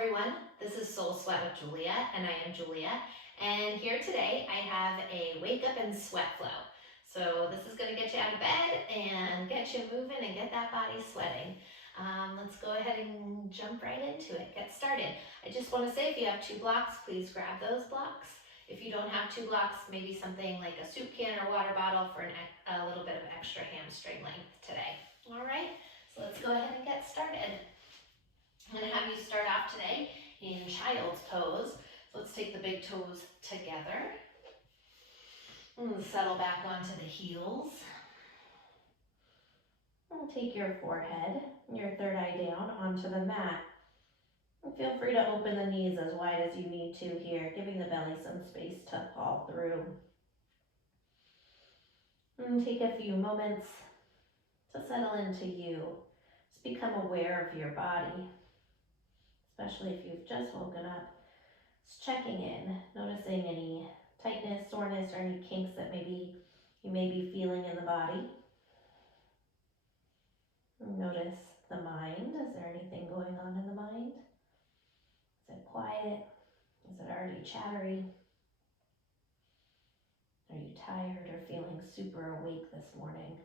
everyone, this is Soul Sweat with Julia, and I am Julia. And here today I have a wake up and sweat flow. So this is going to get you out of bed and get you moving and get that body sweating. Let's go ahead and jump right into it, get started. I just want to say if you have 2 blocks, please grab those blocks. If you don't have 2 blocks, maybe something like a soup can or water bottle for a little bit of extra hamstring length today. All right, so let's go ahead and get started. I'm going to have you start off today in child's pose. So let's take the big toes together. And settle back onto the heels. And take your forehead, your third eye down onto the mat. And feel free to open the knees as wide as you need to here, giving the belly some space to fall through. And take a few moments to settle into you. Just become aware of your body. Especially if you've just woken up, just checking in, noticing any tightness, soreness, or any kinks that maybe you may be feeling in the body. Notice the mind. Is there anything going on in the mind? Is it quiet? Is it already chattery? Are you tired or feeling super awake this morning?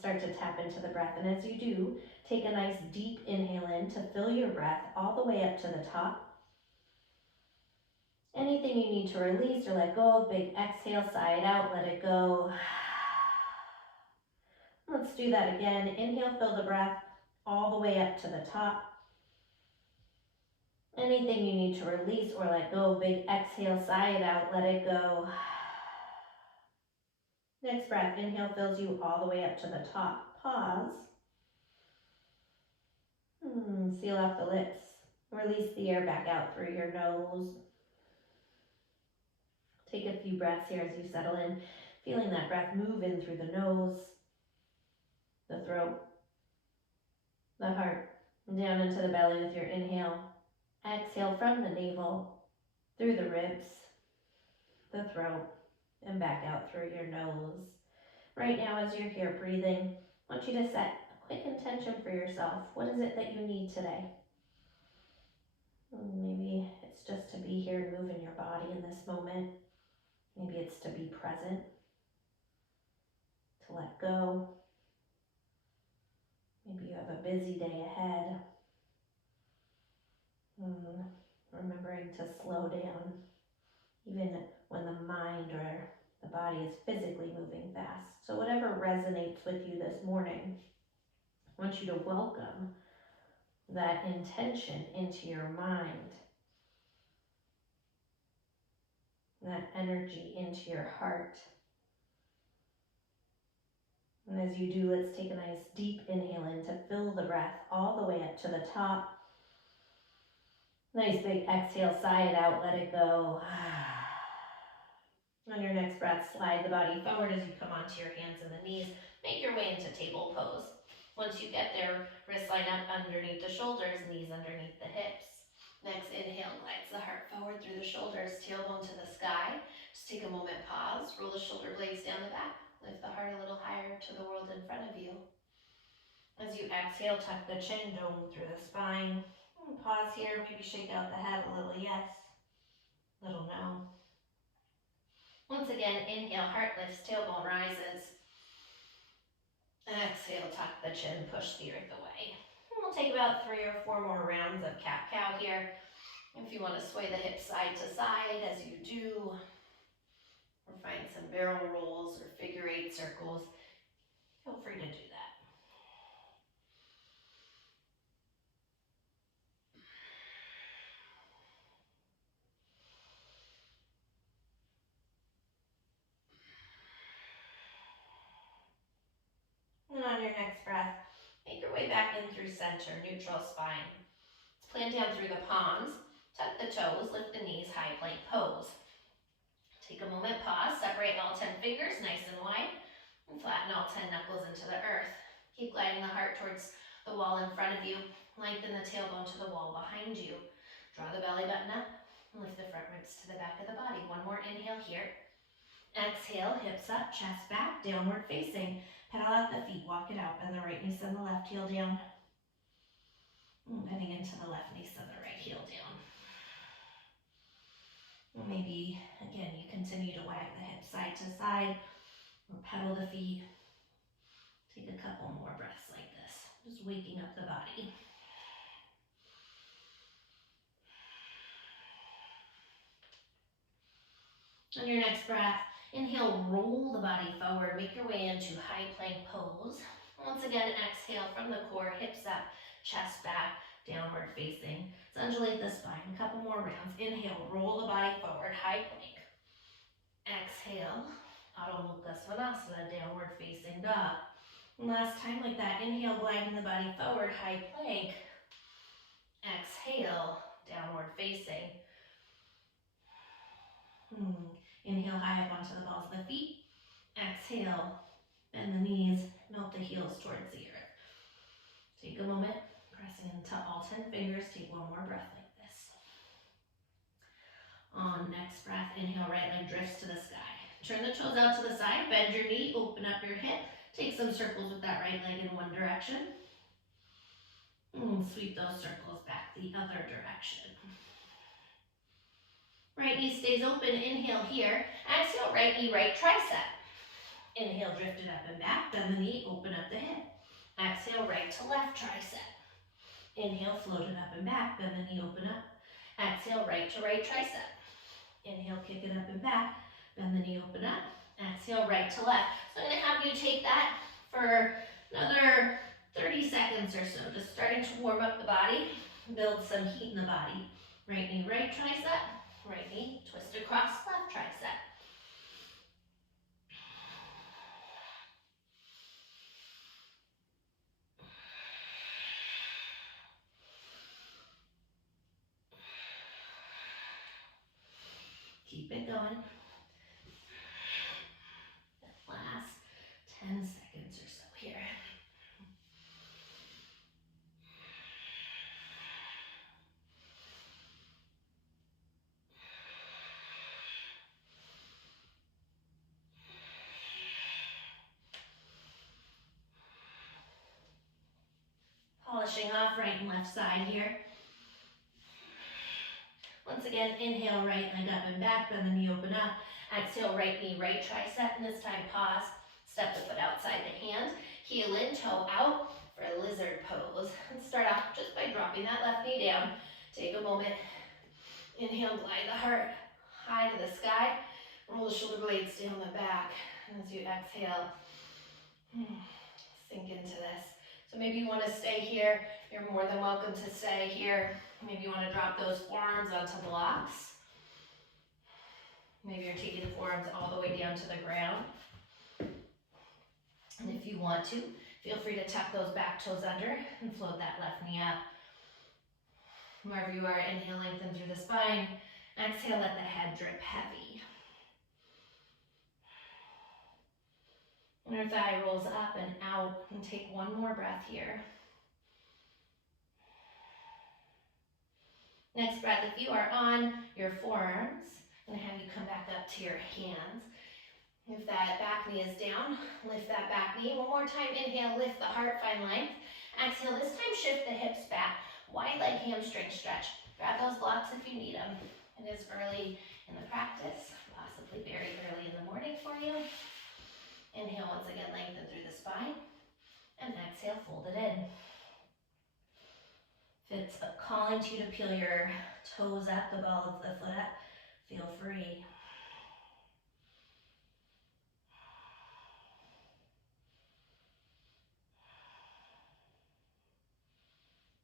Start to tap into the breath, and as you do, take a nice deep inhale in to fill your breath all the way up to the top. Anything you need to release or let go of, big exhale, sigh it out, let it go. Let's do that again. Inhale, fill the breath all the way up to the top. Anything you need to release or let go, big exhale, sigh it out, let it go. Next breath, inhale fills you all the way up to the top. Pause. Seal off the lips. Release the air back out through your nose. Take a few breaths here as you settle in, feeling that breath move in through the nose, the throat, the heart, and down into the belly with your inhale. Exhale from the navel, through the ribs, the throat, and back out through your nose. Right now, as you're here breathing, I want you to set a quick intention for yourself. What is it that you need today? Maybe it's just to be here and move in your body in this moment. Maybe it's to be present, to let go. Maybe you have a busy day ahead. Remembering to slow down, even when the mind or the body is physically moving fast. So whatever resonates with you this morning, I want you to welcome that intention into your mind, that energy into your heart. And as you do, let's take a nice deep inhale in to fill the breath all the way up to the top. Nice big exhale, sigh it out, let it go. On your next breath, slide the body forward as you come onto your hands and the knees. Make your way into table pose. Once you get there, wrists line up underneath the shoulders, knees underneath the hips. Next inhale glides the heart forward through the shoulders, tailbone to the sky. Just take a moment, pause, roll the shoulder blades down the back. Lift the heart a little higher to the world in front of you. As you exhale, tuck the chin, dome through the spine. Pause here, maybe shake out the head a little yes, little no. Once again, inhale, heart lifts, tailbone rises. Exhale, tuck the chin, push the earth away. And we'll take about 3 or 4 more rounds of cat-cow here. If you want to sway the hips side to side as you do, or find some barrel rolls or figure 8 circles, feel free to do that. And on your next breath, make your way back in through center, neutral spine. Plant down through the palms, tuck the toes, lift the knees, high plank pose. Take a moment, pause, separate all 10 fingers nice and wide, and flatten all 10 knuckles into the earth. Keep gliding the heart towards the wall in front of you. Lengthen the tailbone to the wall behind you. Draw the belly button up, and lift the front ribs to the back of the body. One more inhale here. Exhale, hips up, chest back, downward facing. Pedal out the feet, walk it out, bend the right knee, send the left heel down. Bending into the left knee, send the right heel down. Maybe, again, you continue to wag the hips side to side or pedal the feet. Take a couple more breaths like this, just waking up the body. On your next breath, inhale, roll the body forward, make your way into high plank pose. Once again, exhale from the core, hips up, chest back, downward facing. Let's undulate the spine, a couple more rounds. Inhale, roll the body forward, high plank. Exhale, Adho Mukha Svanasana, downward facing dog. Last time like that, inhale, gliding the body forward, high plank. Exhale, downward facing. Inhale, high up onto the balls of the feet. Exhale, bend the knees, melt the heels towards the earth. Take a moment, pressing into all 10 fingers. Take one more breath like this. On next breath, inhale, right leg drifts to the sky. Turn the toes out to the side, bend your knee, open up your hip. Take some circles with that right leg in one direction. Sweep those circles back the other direction. Right knee stays open, inhale here. Exhale, right knee, right tricep. Inhale, drift it up and back, bend the knee, open up the hip. Exhale, right to left tricep. Inhale, float it up and back, bend the knee, open up. Exhale, right to right tricep. Inhale, kick it up and back, bend the knee, open up. Exhale, right to left. So I'm going to have you take that for another 30 seconds or so, just starting to warm up the body, build some heat in the body. Right knee, right tricep, right knee, twist across, left tricep. Keep it going. Last 10 seconds or so here. Polishing off right and left side here. Once again, inhale, right leg up and back, bend the knee, open up. Exhale, right knee, right tricep, and this time pause. Step the foot outside the hand. Heel in, toe out for a lizard pose. Let's start off just by dropping that left knee down. Take a moment. Inhale, glide the heart high to the sky. Roll the shoulder blades down the back. And as you exhale, sink into this. So maybe you want to stay here. You're more than welcome to stay here. Maybe you want to drop those forearms onto blocks. Maybe you're taking the forearms all the way down to the ground. And if you want to, feel free to tuck those back toes under and float that left knee up. Wherever you are, inhale, lengthen through the spine. Exhale, let the head drip heavy. Inner thigh rolls up and out, and take one more breath here. Next breath, if you are on your forearms, I'm going to have you come back up to your hands. If that back knee is down, lift that back knee. One more time, inhale, lift the heart, find length. Exhale, this time shift the hips back. Wide leg hamstring stretch. Grab those blocks if you need them. It is early in the practice, possibly very early in the morning for you. Inhale, once again, lengthen through the spine. And exhale, fold it in. If it's calling to you to peel your toes up, the ball of the foot up, feel free.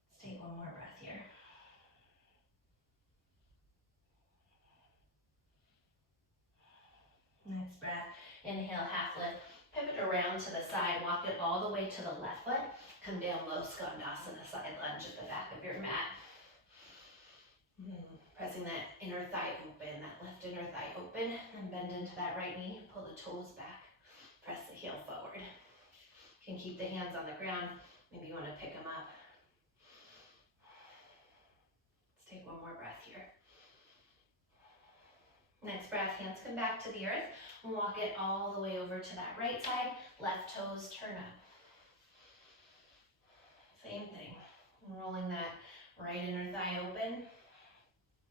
Let's take one more breath here. Next breath, inhale, half lift. Pivot around to the side, walk it all the way to the left foot. Come down low, Skandasana, side lunge at the back of your mat. Pressing that inner thigh open, that left inner thigh open, and bend into that right knee. Pull the toes back, press the heel forward. You can keep the hands on the ground. Maybe you want to pick them up. Let's take one more breath here. Next breath, hands come back to the earth. Walk it all the way over to that right side. Left toes turn up. Same thing. Rolling that right inner thigh open.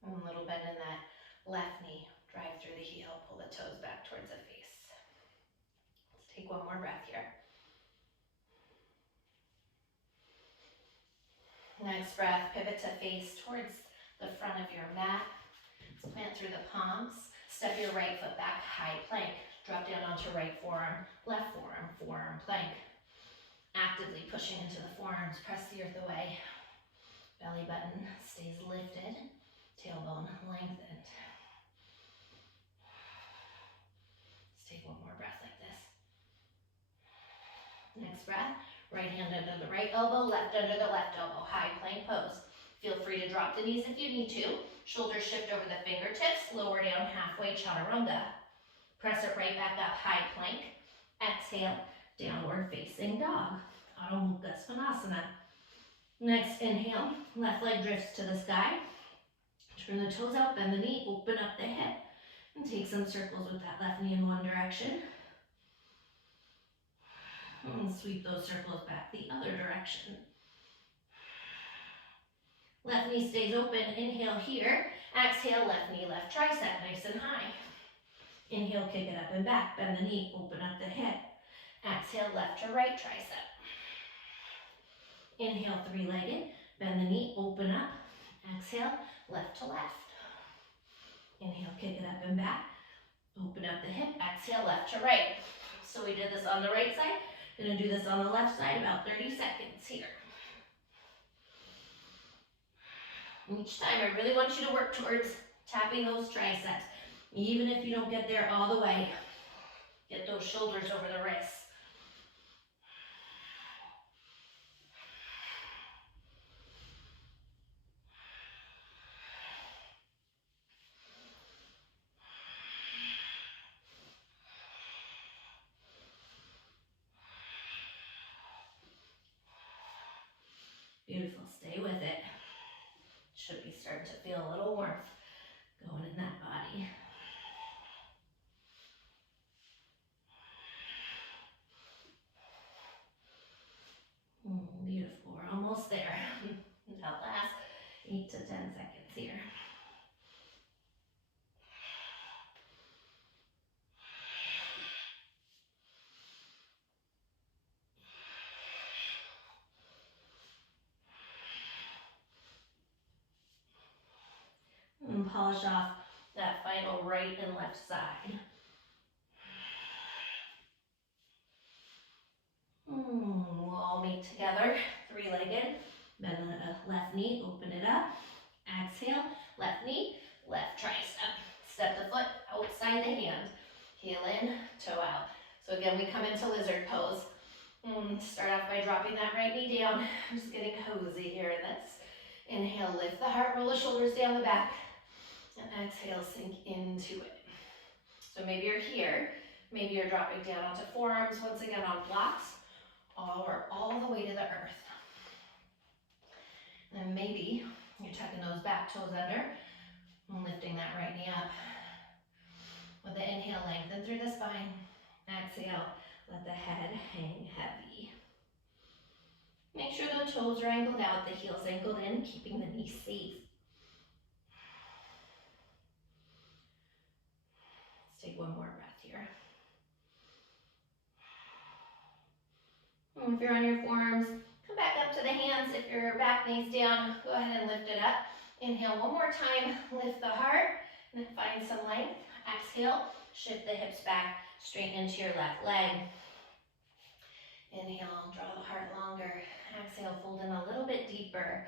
And a little bend in that left knee. Drive through the heel. Pull the toes back towards the face. Let's take one more breath here. Next breath, pivot to face towards the front of your mat. Let's plant through the palms. Step your right foot back, high plank. Drop down onto right forearm, left forearm, forearm plank. Actively pushing into the forearms, press the earth away. Belly button stays lifted, tailbone lengthened. Let's take one more breath like this. Next breath, right hand under the right elbow, left under the left elbow, high plank pose. Feel free to drop the knees if you need to. Shoulders shift over the fingertips, lower down halfway, chaturanga. Press it right back up, high plank. Exhale, downward facing dog. Adho Mukha Svanasana. Next inhale, left leg drifts to the sky. Turn the toes out, bend the knee, open up the hip. And take some circles with that left knee in one direction. And sweep those circles back the other direction. Left knee stays open, inhale here. Exhale, left knee, left tricep, nice and high. Inhale, kick it up and back, bend the knee, open up the hip. Exhale, left to right tricep. Inhale, three-legged, bend the knee, open up. Exhale, left to left. Inhale, kick it up and back, open up the hip. Exhale, left to right. So we did this on the right side. Gonna do this on the left side, about 30 seconds here. Each time, I really want you to work towards tapping those triceps. Even if you don't get there all the way, get those shoulders over the wrists. Beautiful, stay with it. Should be starting to feel a little warmth going in that body. Beautiful, we're almost there. Now last 8 to 10 seconds here. And polish off that final right and left side. We'll all meet together, three-legged. Bend the left knee, open it up. Exhale, left knee, left tricep. Step the foot outside the hand. Heel in, toe out. So again, we come into lizard pose. Start off by dropping that right knee down. Just getting cozy here. Let's inhale, lift the heart, roll the shoulders down the back. And exhale, sink into it. So maybe you're here. Maybe you're dropping down onto forearms, once again on blocks, or all the way to the earth. And maybe you're tucking those back toes under and lifting that right knee up. With the inhale, lengthen through the spine. Exhale, let the head hang heavy. Make sure the toes are angled out, the heels angled in, keeping the knee safe. Let's take one more breath here. And if you're on your forearms, come back up to the hands. If your back knee's down, go ahead and lift it up. Inhale one more time, lift the heart, and then find some length. Exhale, shift the hips back, straighten into your left leg. Inhale, draw the heart longer. Exhale, fold in a little bit deeper.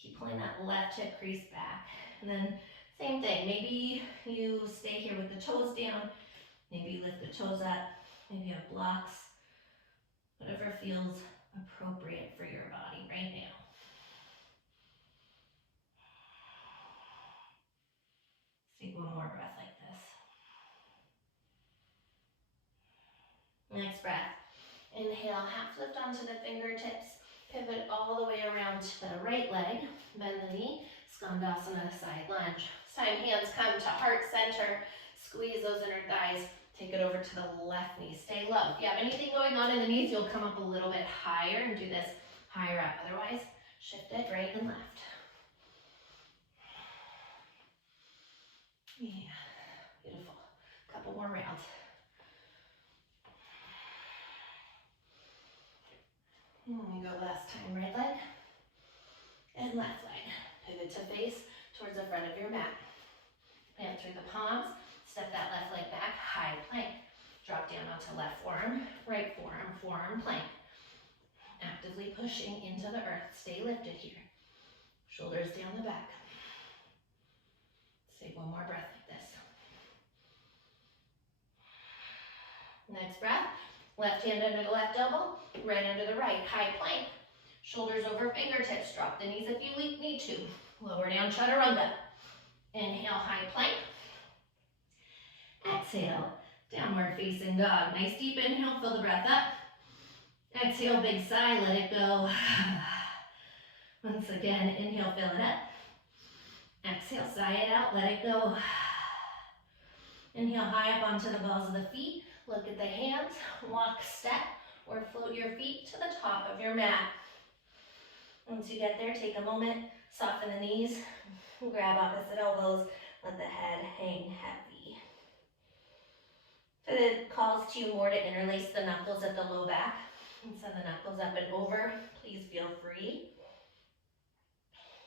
Keep pulling that left hip crease back. And then same thing, maybe you stay here with the toes down. Maybe you lift the toes up. Maybe you have blocks. Whatever feels appropriate for your body right now. Let's take one more breath like this. Next breath. Inhale, half lift onto the fingertips. Pivot all the way around to the right leg. Bend the knee. Skandasana, side lunge. This time hands come to heart center. Squeeze those inner thighs. Take it over to the left knee. Stay low. If you have anything going on in the knees, you'll come up a little bit higher and do this higher up. Otherwise, shift it right and left. Yeah, beautiful. Couple more rounds. We go last time, right leg and left leg. Pivot to face towards the front of your mat. Plant through the palms. Step that left leg back, high plank. Drop down onto left forearm, right forearm, forearm plank. Actively pushing into the earth. Stay lifted here. Shoulders down the back. Let's take one more breath like this. Next breath. Left hand under the left elbow, right under the right. High plank. Shoulders over fingertips. Drop the knees if you need to. Lower down, chaturanga. Inhale, high plank. Exhale, downward facing dog. Nice deep inhale, fill the breath up. Exhale, big sigh, let it go. Once again, inhale, fill it up. Exhale, sigh it out, let it go. Inhale, high up onto the balls of the feet. Look at the hands, walk, step, or float your feet to the top of your mat. Once you get there, take a moment, soften the knees, grab opposite elbows, let the head hang heavy. If it calls to you more to interlace the knuckles at the low back, and send the knuckles up and over, please feel free.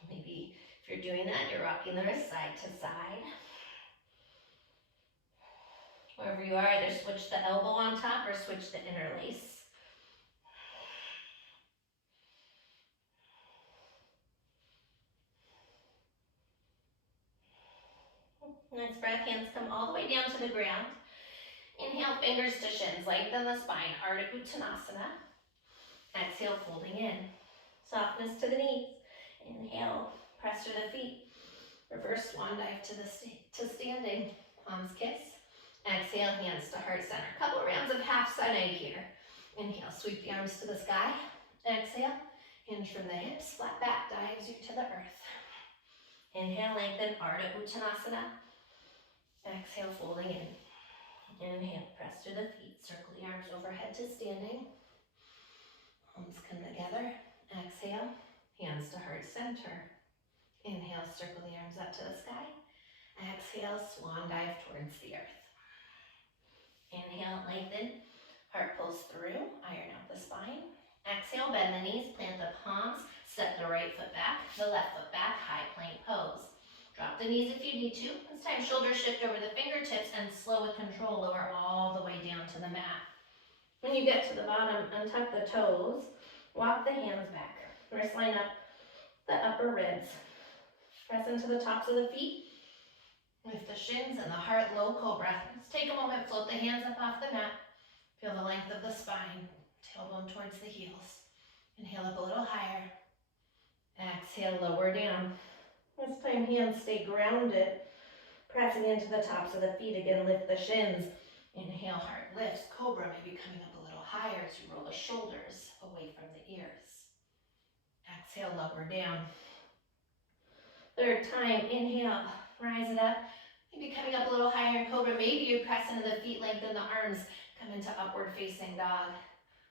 Maybe if you're doing that, you're rocking the wrist side to side. Wherever you are, either switch the elbow on top or switch the interlace. Next breath, hands come all the way down to the ground. Inhale, fingers to shins, lengthen the spine, Artichondrasana. Exhale, folding in. Softness to the knees. Inhale, press through the feet. Reverse swan dive to standing. Palms kiss. Exhale, hands to heart center. Couple rounds of half side here. Inhale, sweep the arms to the sky. Exhale, hinge from the hips, flat back dives you to the earth. Inhale, lengthen, Artichondrasana. Exhale, folding in. Inhale, press through the feet, circle the arms overhead to standing. Palms come together. Exhale, hands to heart center. Inhale, circle the arms up to the sky. Exhale, swan dive towards the earth. Inhale, lengthen, heart pulls through, iron out the spine. Exhale, bend the knees, plant the palms, step the right foot back, the left foot back, high plank pose. Drop the knees if you need to. This time, shoulders shift over the fingertips and slow with control, lower all the way down to the mat. When you get to the bottom, untuck the toes, walk the hands back. Wrist line up the upper ribs. Press into the tops of the feet. Lift the shins and the heart, low cobra. Let's take a moment, float the hands up off the mat. Feel the length of the spine, tailbone towards the heels. Inhale up a little higher. Exhale, lower down. This time, hands stay grounded. Pressing into the tops of the feet again, lift the shins. Inhale, heart lifts, cobra, maybe coming up a little higher as you roll the shoulders away from the ears. Exhale, lower down. Third time, inhale, rise it up. Maybe coming up a little higher in cobra. Maybe you press into the feet, lengthen the arms, come into upward facing dog.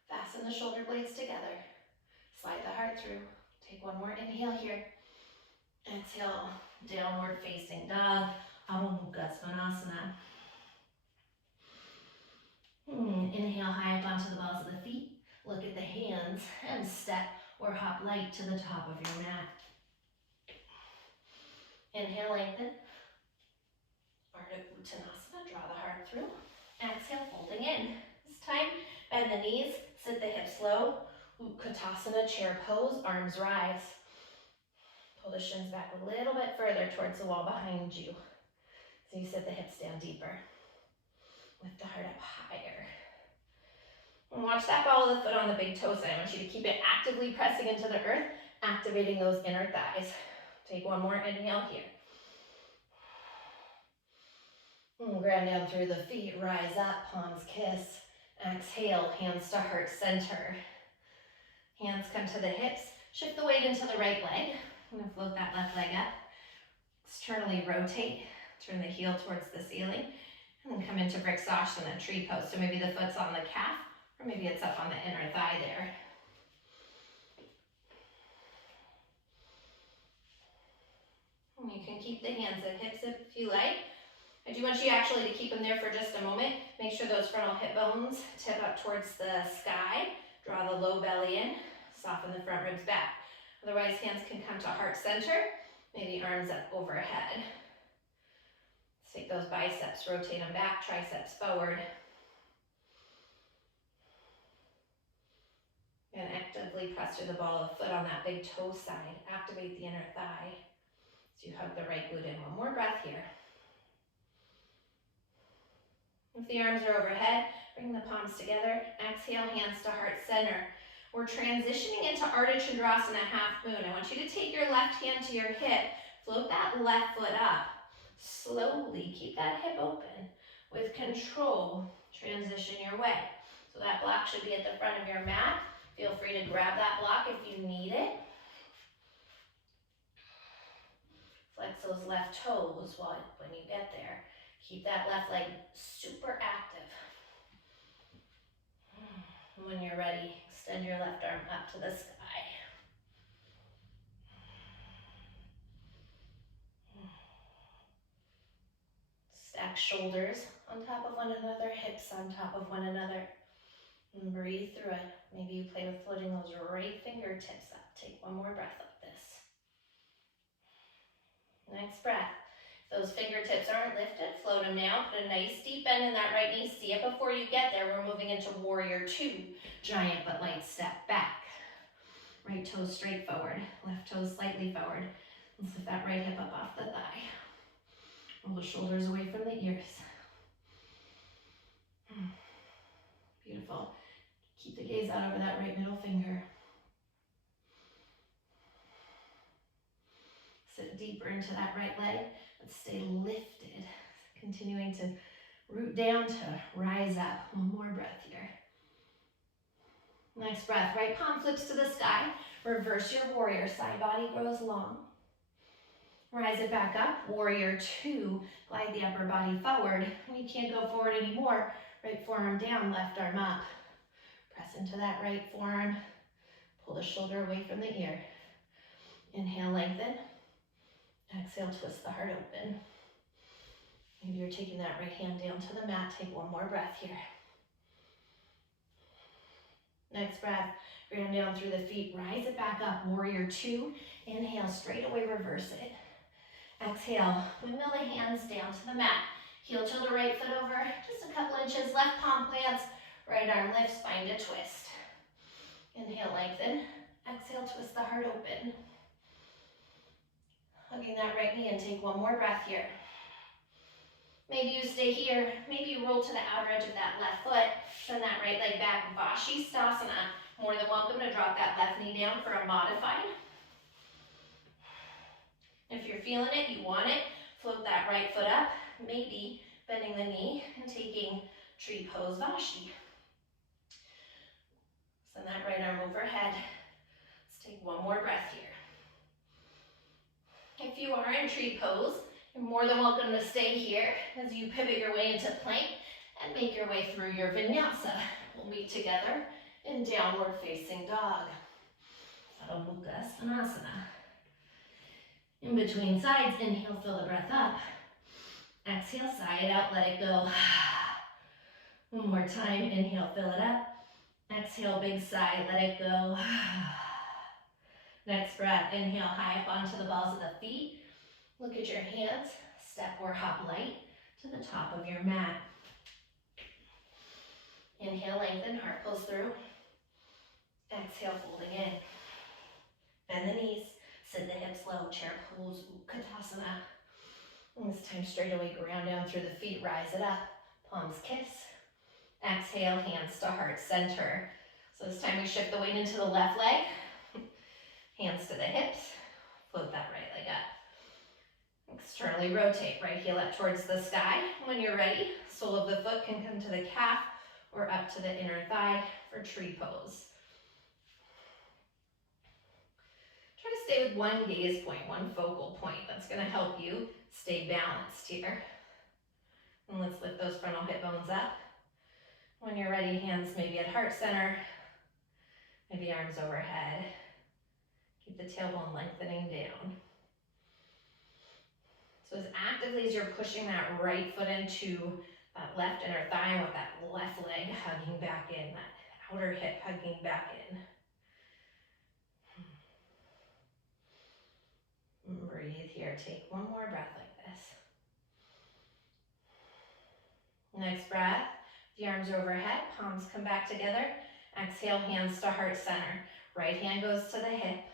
Fasten the shoulder blades together. Slide the heart through. Take one more inhale here. Exhale, downward facing dog, Adho Mukha Svanasana. Inhale, high up onto the balls of the feet. Look at the hands and step or hop light to the top of your mat. Inhale, lengthen. Artichondrasana, draw the heart through. Exhale, folding in. This time, bend the knees, sit the hips low. Katasana, chair pose, arms rise. Pull the shins back a little bit further towards the wall behind you. So you sit the hips down deeper. Lift the heart up higher. And watch that ball of the foot on the big toe side. I want you to keep it actively pressing into the earth, activating those inner thighs. Take one more inhale here. Ground down through the feet, rise up, palms kiss. Exhale, hands to heart center. Hands come to the hips. Shift the weight into the right leg. I'm going to float that left leg up. Externally rotate, turn the heel towards the ceiling, and then come into Vrksasana, tree pose. So maybe the foot's on the calf, or maybe it's up on the inner thigh there. And you can keep the hands at hips if you like. I do want you actually to keep them there for just a moment. Make sure those frontal hip bones tip up towards the sky. Draw the low belly in, soften the front ribs back. Otherwise, hands can come to heart center, maybe arms up overhead. Let's take those biceps, rotate them back, triceps forward. And actively press through the ball of the foot on that big toe side. Activate the inner thigh. So you hug the right glute in. One more breath here. If the arms are overhead, bring the palms together. Exhale, hands to heart center. We're transitioning into Artichondrasana, half moon. I want you to take your left hand to your hip, float that left foot up. Slowly keep that hip open. With control, transition your way. So that block should be at the front of your mat. Feel free to grab that block if you need it. Flex those left toes when you get there. Keep that left leg super active. And when you're ready, extend your left arm up to the sky. Stack shoulders on top of one another, hips on top of one another. And breathe through it. Maybe you play with floating those right fingertips up. Take one more breath like this. Next breath. If those fingertips aren't lifted, float them down. Put a nice deep bend in that right knee. See it before you get there. We're moving into warrior two. Giant but light step back. Right toes straight forward. Left toes slightly forward. Let's lift that right hip up off the thigh. Roll the shoulders away from the ears. Beautiful. Keep the gaze out over that right middle finger. Sit deeper into that right leg. Let's stay lifted. Continuing to root down to rise up. One more breath here. Next breath. Right palm flips to the sky. Reverse your warrior. Side body grows long. Rise it back up. Warrior two. Glide the upper body forward. When you can't go forward anymore, right forearm down, left arm up. Press into that right forearm. Pull the shoulder away from the ear. Inhale, lengthen. Exhale, twist the heart open. Maybe you're taking that right hand down to the mat. Take one more breath here. Next breath, ground down through the feet. Rise it back up. Warrior two. Inhale, straight away, reverse it. Exhale, windmill the hands down to the mat. Heel to the right foot over, just a couple inches. Left palm plants, right arm lifts, spine to twist. Inhale, lengthen. Exhale, twist the heart open. Hugging that right knee and take one more breath here. Maybe you stay here. Maybe you roll to the outer edge of that left foot. Send that right leg back. Vashisthasana. More than welcome to drop that left knee down for a modified. If you're feeling it, you want it, float that right foot up. Maybe bending the knee and taking tree pose Vashi. Send that right arm overhead. Let's take one more breath here. If you are in tree pose, you're more than welcome to stay here as you pivot your way into plank and make your way through your vinyasa. We'll meet together in downward facing dog. Adho Mukha Svanasana. In between sides, inhale, fill the breath up. Exhale, sigh it out, let it go. One more time, inhale, fill it up. Exhale, big sigh, let it go. Next breath, inhale, high up onto the balls of the feet. Look at your hands, step or hop light to the top of your mat. Inhale, lengthen, heart pulls through. Exhale, folding in. Bend the knees, sit the hips low, chair pose, Katasana. And this time straight away, ground down through the feet, rise it up, palms kiss. Exhale, hands to heart center. So this time we shift the weight into the left leg. Hands to the hips, float that right leg up. Externally rotate, right heel up towards the sky. When you're ready, sole of the foot can come to the calf or up to the inner thigh for tree pose. Try to stay with one gaze point, one focal point. That's gonna help you stay balanced here. And let's lift those frontal hip bones up. When you're ready, hands maybe at heart center, maybe arms overhead. Keep the tailbone lengthening down. So as actively as you're pushing that right foot into that left inner thigh with that left leg hugging back in, that outer hip hugging back in. And breathe here. Take one more breath like this. Next breath, the arms are overhead, palms come back together. Exhale, hands to heart center. Right hand goes to the hip.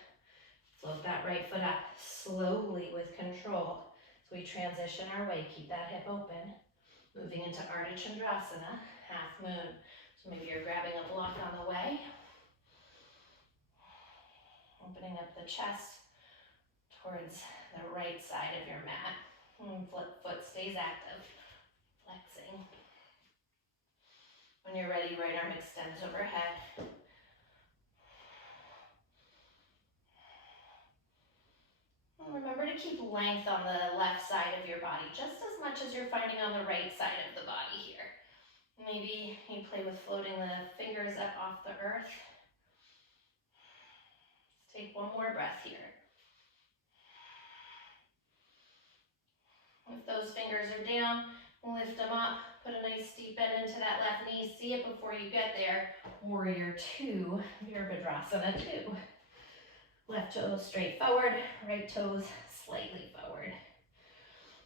Float that right foot up slowly with control. So we transition our way, keep that hip open. Moving into Artichondrasana, half moon. So maybe you're grabbing a block on the way. Opening up the chest towards the right side of your mat. Foot stays active, flexing. When you're ready, right arm extends overhead. And remember to keep length on the left side of your body, just as much as you're finding on the right side of the body here. Maybe you play with floating the fingers up off the earth. Let's take one more breath here. If those fingers are down, lift them up, put a nice deep bend into that left knee. See it before you get there. Warrior two, Virabhadrasana 2. Left toes straight forward, right toes slightly forward.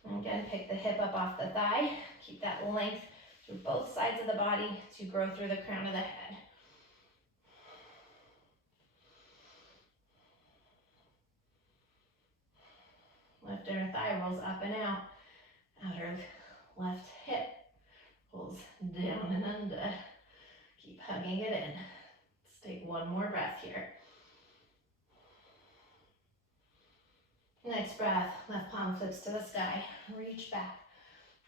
And again, pick the hip up off the thigh. Keep that length through both sides of the body to grow through the crown of the head. Left inner thigh rolls up and out. Outer left hip rolls down and under. Keep hugging it in. Let's take one more breath here. Next breath, left palm flips to the sky. Reach back.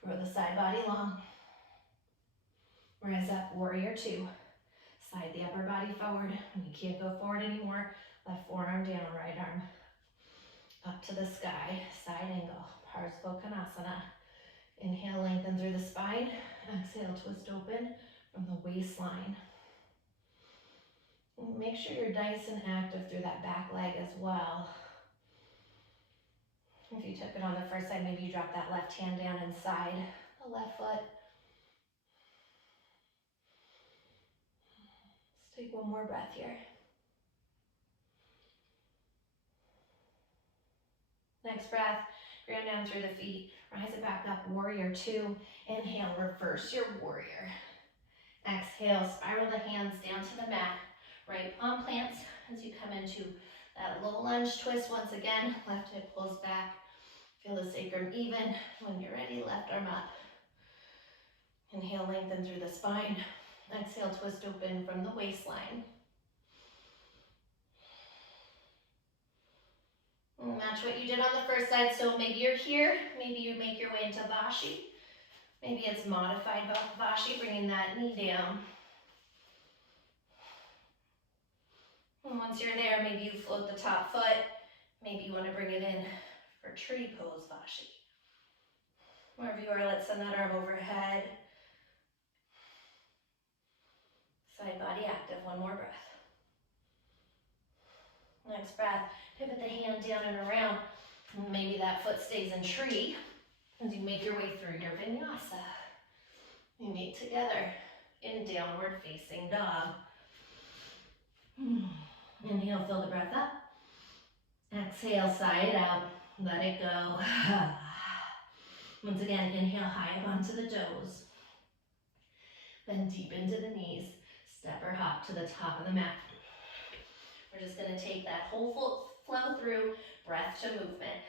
Grow the side body long. Rise up, warrior two. Slide the upper body forward. When you can't go forward anymore, left forearm down, right arm up to the sky. Side angle, Katasana. Inhale, lengthen through the spine. Exhale, twist open from the waistline. And make sure you're nice and active through that back leg as well. If you took it on the first side, maybe you drop that left hand down inside the left foot. Let's take one more breath here. Next breath, ground down through the feet. Rise it back up, warrior two. Inhale, reverse your warrior. Exhale, spiral the hands down to the mat. Right palm plants as you come into that low lunge twist. Once again, left hip pulls back. Feel the sacrum even. When you're ready, left arm up. Inhale, lengthen through the spine. Exhale, twist open from the waistline. Match what you did on the first side. So maybe you're here, maybe you make your way into Vashi. Maybe it's modified Vashi, bringing that knee down. And once you're there, maybe you float the top foot. Maybe you want to bring it in for tree pose Vashi. Wherever you are, let's send that arm overhead. Side body active, one more breath. Next breath, pivot the hand down and around. Maybe that foot stays in tree as you make your way through your vinyasa. You meet together in downward facing dog. Inhale, fill the breath up. Exhale, sigh it out. Let it go. Once again, inhale high up onto the toes. Bend deep into the knees. Step or hop to the top of the mat. We're just going to take that whole flow through, breath to movement.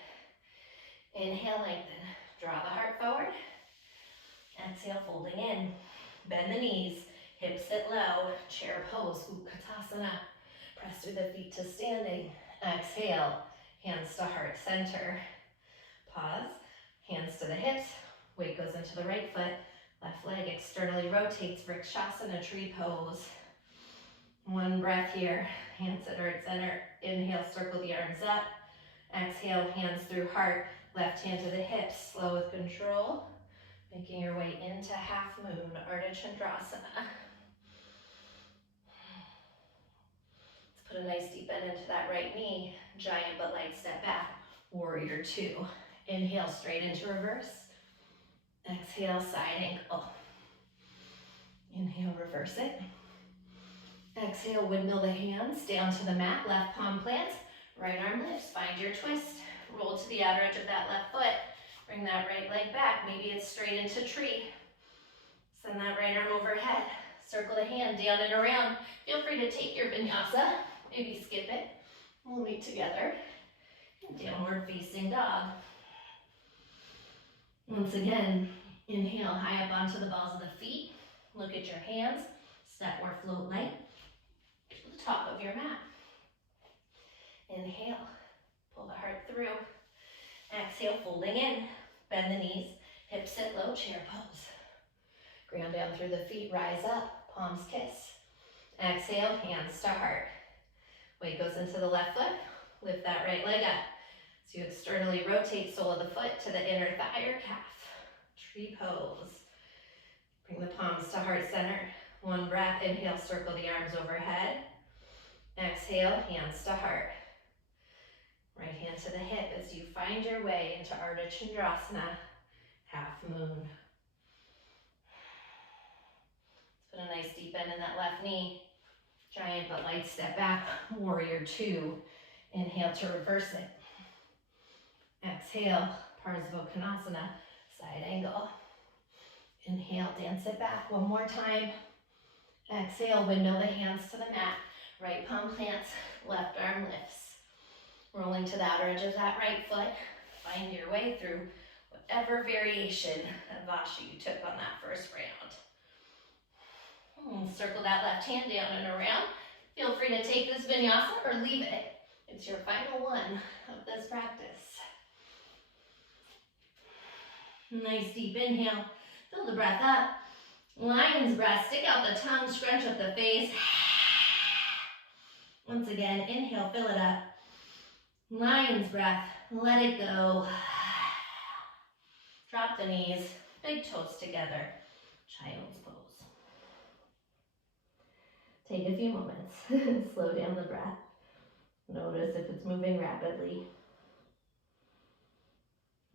Inhale, lengthen. Draw the heart forward. Exhale, folding in. Bend the knees. Hips sit low. Chair pose. Katasana. Press through the feet to standing. Exhale. Hands to heart center. Pause. Hands to the hips. Weight goes into the right foot. Left leg externally rotates. Vrikshasana, tree pose. One breath here, hands at heart center. Inhale, circle the arms up. Exhale, hands through heart. Left hand to the hips, slow with control. Making your way into half moon, Artichondrasana. Let's put a nice deep bend into that right knee. Giant but light step back, warrior two. Inhale, straight into reverse. Exhale, side angle. Inhale, reverse it. Exhale, windmill the hands down to the mat, left palm plants, right arm lifts, find your twist. Roll to the outer edge of that left foot. Bring that right leg back, maybe it's straight into tree. Send that right arm overhead. Circle the hand down and around. Feel free to take your vinyasa, maybe skip it. We'll meet together. Downward facing dog. Once again, inhale high up onto the balls of the feet. Look at your hands, step or float light to the top of your mat. Inhale, pull the heart through. Exhale, folding in, bend the knees, hips sit low, chair pose. Ground down through the feet, rise up, palms kiss. Exhale, hands to heart. Weight goes into the left foot, lift that right leg up. So you externally rotate sole of the foot to the inner thigh or calf. Tree pose. Bring the palms to heart center. One breath, inhale, circle the arms overhead. Exhale, hands to heart. Right hand to the hip as you find your way into Artichondrasana, half moon. Let's put a nice deep bend in that left knee. Giant but light step back, warrior two. Inhale to reverse it. Exhale, Katasana, side angle. Inhale, dance it back one more time. Exhale, windmill the hands to the mat. Right palm plants, left arm lifts. Rolling to the outer edge of that right foot. Find your way through whatever variation of Vasha you took on that first round. Circle that left hand down and around. Feel free to take this vinyasa or leave it. It's your final one of this practice. Nice deep inhale. Fill the breath up. Lion's breath. Stick out the tongue. Scrunch up the face. Once again, inhale. Fill it up. Lion's breath. Let it go. Drop the knees. Big toes together. Child's pose. Take a few moments. Slow down the breath. Notice if it's moving rapidly.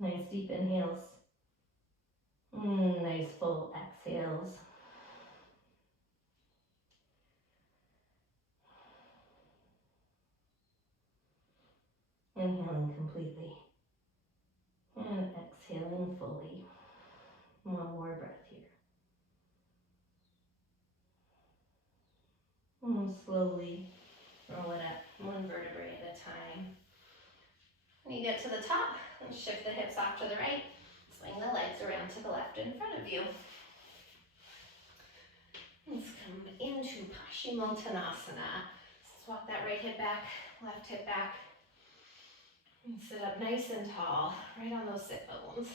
Nice deep inhales. Nice full exhales. Inhaling completely. And exhaling fully. One more breath here. Slowly roll it up, one vertebrae at a time. When you get to the top, shift the hips off to the right. Swing the legs around to the left in front of you. Let's come into Paschimottanasana. Let's walk that right hip back, left hip back. And sit up nice and tall, right on those sit bones.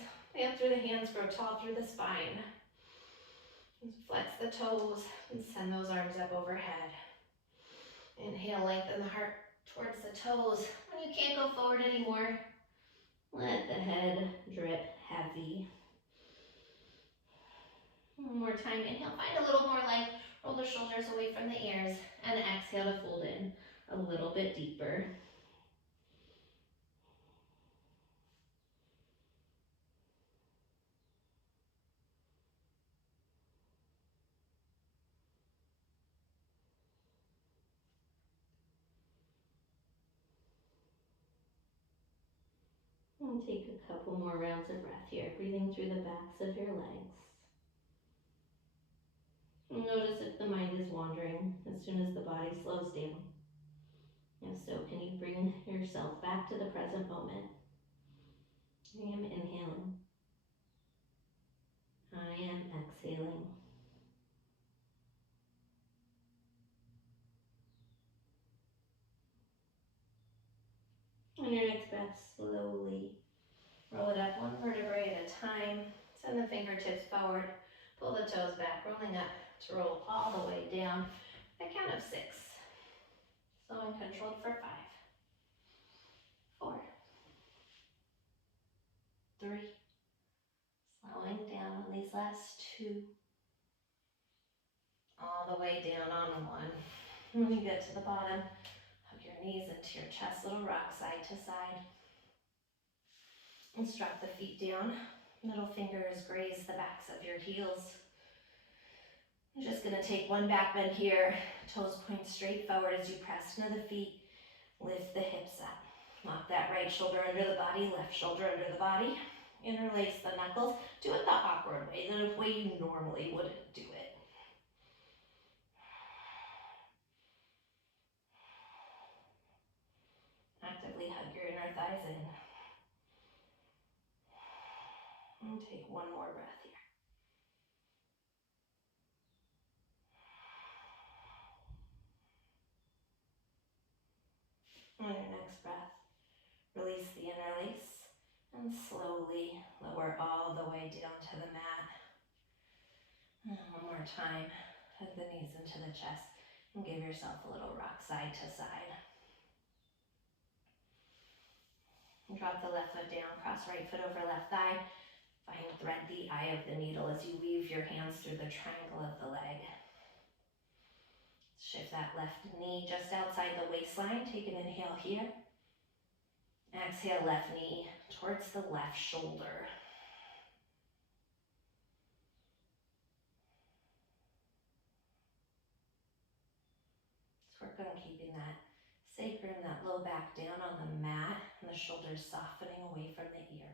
Up through the hands, grow tall through the spine. Flex the toes and send those arms up overhead. Inhale, lengthen the heart towards the toes. When you can't go forward anymore, let the head drip heavy. One more time, inhale, find a little more length. Roll the shoulders away from the ears and exhale to fold in a little bit deeper. And take a couple more rounds of breath here, breathing through the backs of your legs. Notice if the mind is wandering as soon as the body slows down. If so, can you bring yourself back to the present moment? I am inhaling. I am exhaling. On your next breath, slowly roll it up one vertebrae at a time. Send the fingertips forward. Pull the toes back, rolling up to roll all the way down. A count of 6. chest, 2. All the way down on 1. When you get to the bottom, hug your knees into your chest, little rock side to side. Let's drop the feet down. Middle fingers graze the backs of your heels. I'm just gonna take one back bend here. Toes point straight forward as you press into the feet. Lift the hips up. Lock that right shoulder under the body, left shoulder under the body. Interlace the knuckles. Do it the awkward way, the way you normally wouldn't do it. Actively hug your inner thighs in. And take one more breath here. On your next breath, release the interlace and slowly lower all the way down to the mat. And one more time, hug the knees into the chest and give yourself a little rock side to side. And drop the left foot down, cross right foot over left thigh. Find thread the eye of the needle as you weave your hands through the triangle of the leg. Shift that left knee just outside the waistline. Take an inhale here. Exhale, left knee towards the left shoulder. Just work on keeping that sacrum, that low back down on the mat, and the shoulders softening away from the ears.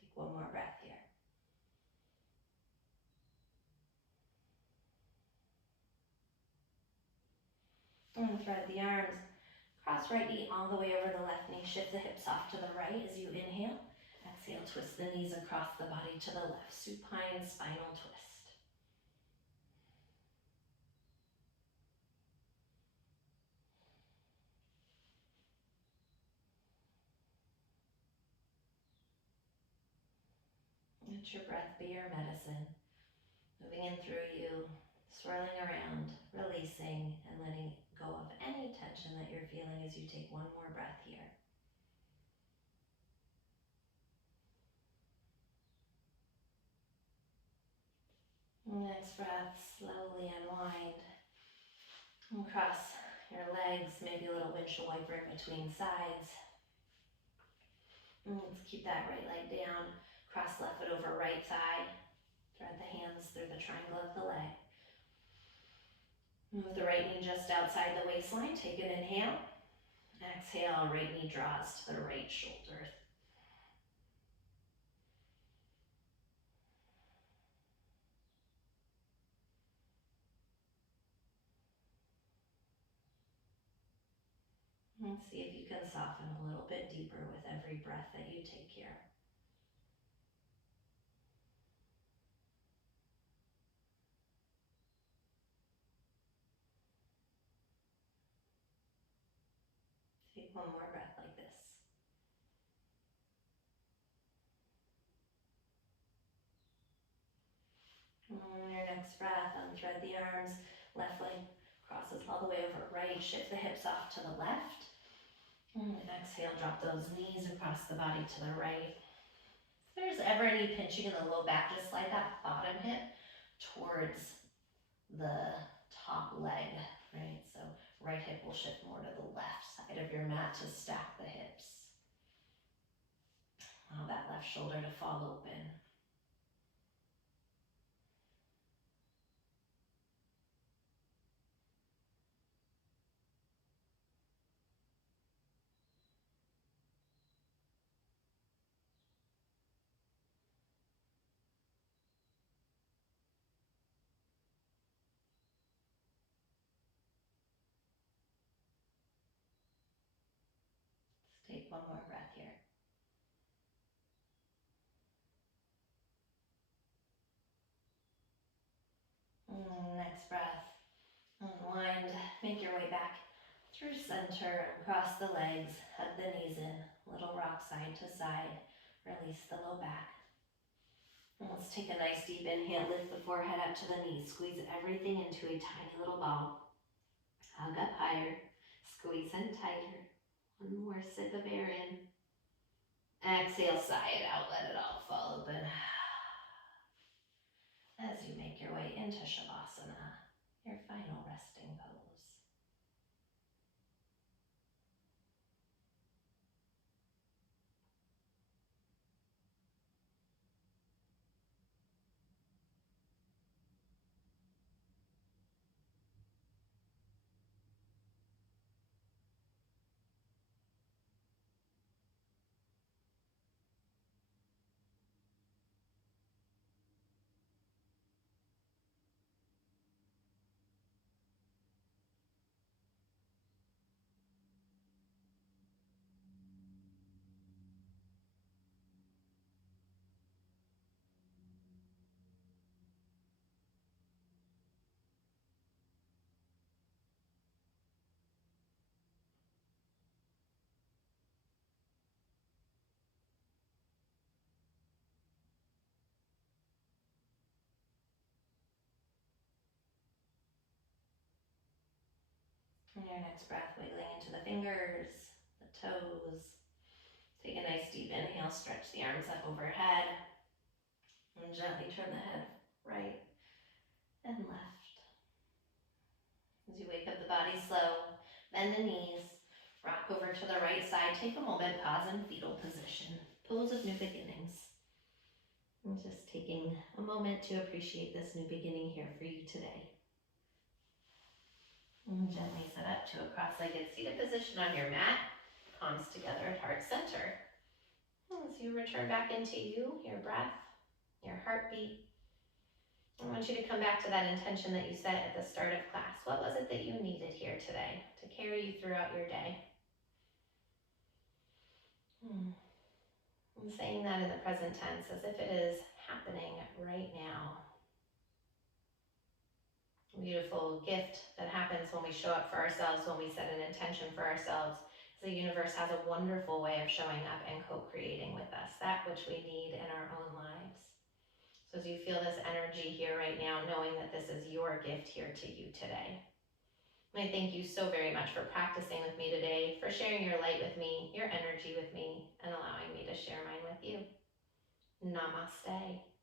Take one more breath here. And thread the arms. Cross right knee all the way over the left knee. Shift the hips off to the right as you inhale. Exhale, twist the knees across the body to the left. Supine spinal twist. Let your breath be your medicine. Moving in through you, swirling around, releasing, and letting go of any tension that you're feeling as you take one more breath here. Next breath, slowly unwind and cross your legs, maybe a little windshield wiper in between sides. And let's keep that right leg down, cross left foot over right thigh, thread the hands through the triangle of the leg. Move the right knee just outside the waistline, take an inhale. Exhale, right knee draws to the right shoulder. And see if you can soften a little bit deeper with every breath that you take here. Take one more breath like this. And on your next breath, unthread the arms, left leg crosses all the way over right, shift the hips off to the left. And exhale, drop those knees across the body to the right. If there's ever any pinching in the low back, just slide that bottom hip towards the top leg, right? So right hip will shift more to the left side of your mat to stack the hips. Allow that left shoulder to fall open. Let's take one more breath here. Next breath, unwind, make your way back through center, cross the legs, hug the knees in, little rock side to side, release the low back. And let's take a nice deep inhale, lift the forehead up to the knees, squeeze everything into a tiny little ball. Hug up higher, squeeze in tighter. One more sip of air in. Exhale, sigh it out, let it all fall open. As you make your way into Shavasana, your final resting pose. And your next breath, wiggling into the fingers, the toes. Take a nice deep inhale, stretch the arms up overhead, and gently turn the head right and left. As you wake up the body slow, bend the knees, rock over to the right side, take a moment, pause in fetal position, pose of new beginnings. And just taking a moment to appreciate this new beginning here for you today. And gently sit up to a cross-legged seated position on your mat, palms together at heart center. As you return back into you, your breath, your heartbeat, I want you to come back to that intention that you set at the start of class. What was it that you needed here today to carry you throughout your day? I'm saying that in the present tense as if it is happening right now. Beautiful gift that happens when we show up for ourselves, when we set an intention for ourselves. The universe has a wonderful way of showing up and co-creating with us, that which we need in our own lives. So as you feel this energy here right now, knowing that this is your gift here to you today. I thank you so very much for practicing with me today, for sharing your light with me, your energy with me, and allowing me to share mine with you. Namaste.